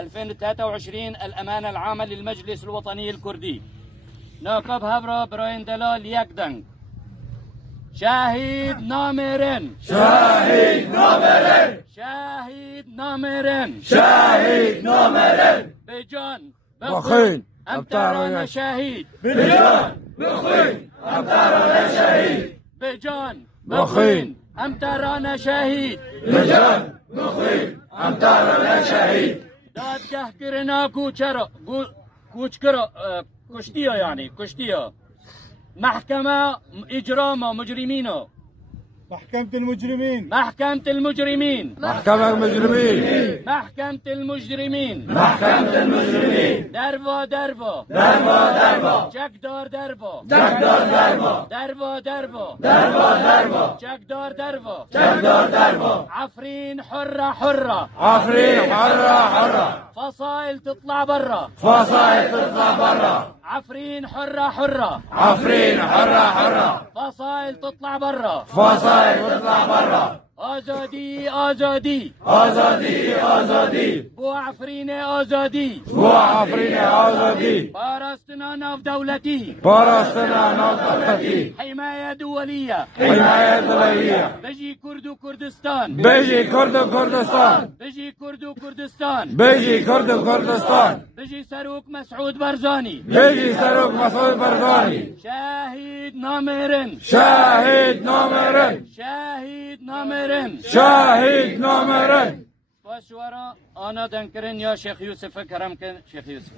2023 الأمانة العامة للمجلس الوطني الكردي ناقب هبرا براين دلال يكدنگ شهيد نامرن شهيد نامرن شهيد نامرن شهيد نامرن بجان بخين أمتارنا شهيد بجان بخين أمتارنا شهيد بجان بخين أمتارنا شهيد بجان بخين أمتارنا شهيد دادگاه کرنا کوچ کرا کشتیا يعني کشتیا محكمة إجرام مجرمين محكمة المجرمين محكمة المجرمين محكمة المجرمين محكمة المجرمين محكمة المجرمين دروا دروا دروا دروا جگدار دروا جگدار دروا دروا دروا دروا دروا جگدار دروا جگدار دروا عفرين حرة حرة عفرين حرة حرة فصائل تطلع برا فصائل تطلع برا عفرين حرة حرة عفرين حرة حرة فصائل تطلع برا فصائل تطلع برا آزادي آزادي آزادي آزادي بو عفرين آزادي بو عفرين آزادي باراستنا ناف دولتي باراستنا نوطتي حماية دولية حماية دولية بجي كرد وكردستان بيجي كرد وكردستان بجي كرد وكردستان بيجي كرد وكردستان بجي سروق مسعود برزاني بيجي سروق مسعود برزاني شهيد نامرن شهيد نامرن شهيد نامرن شهيد نامرن باشوارا آنا دنکرن یا شیخ یوسف کرم کن شیخ یوسف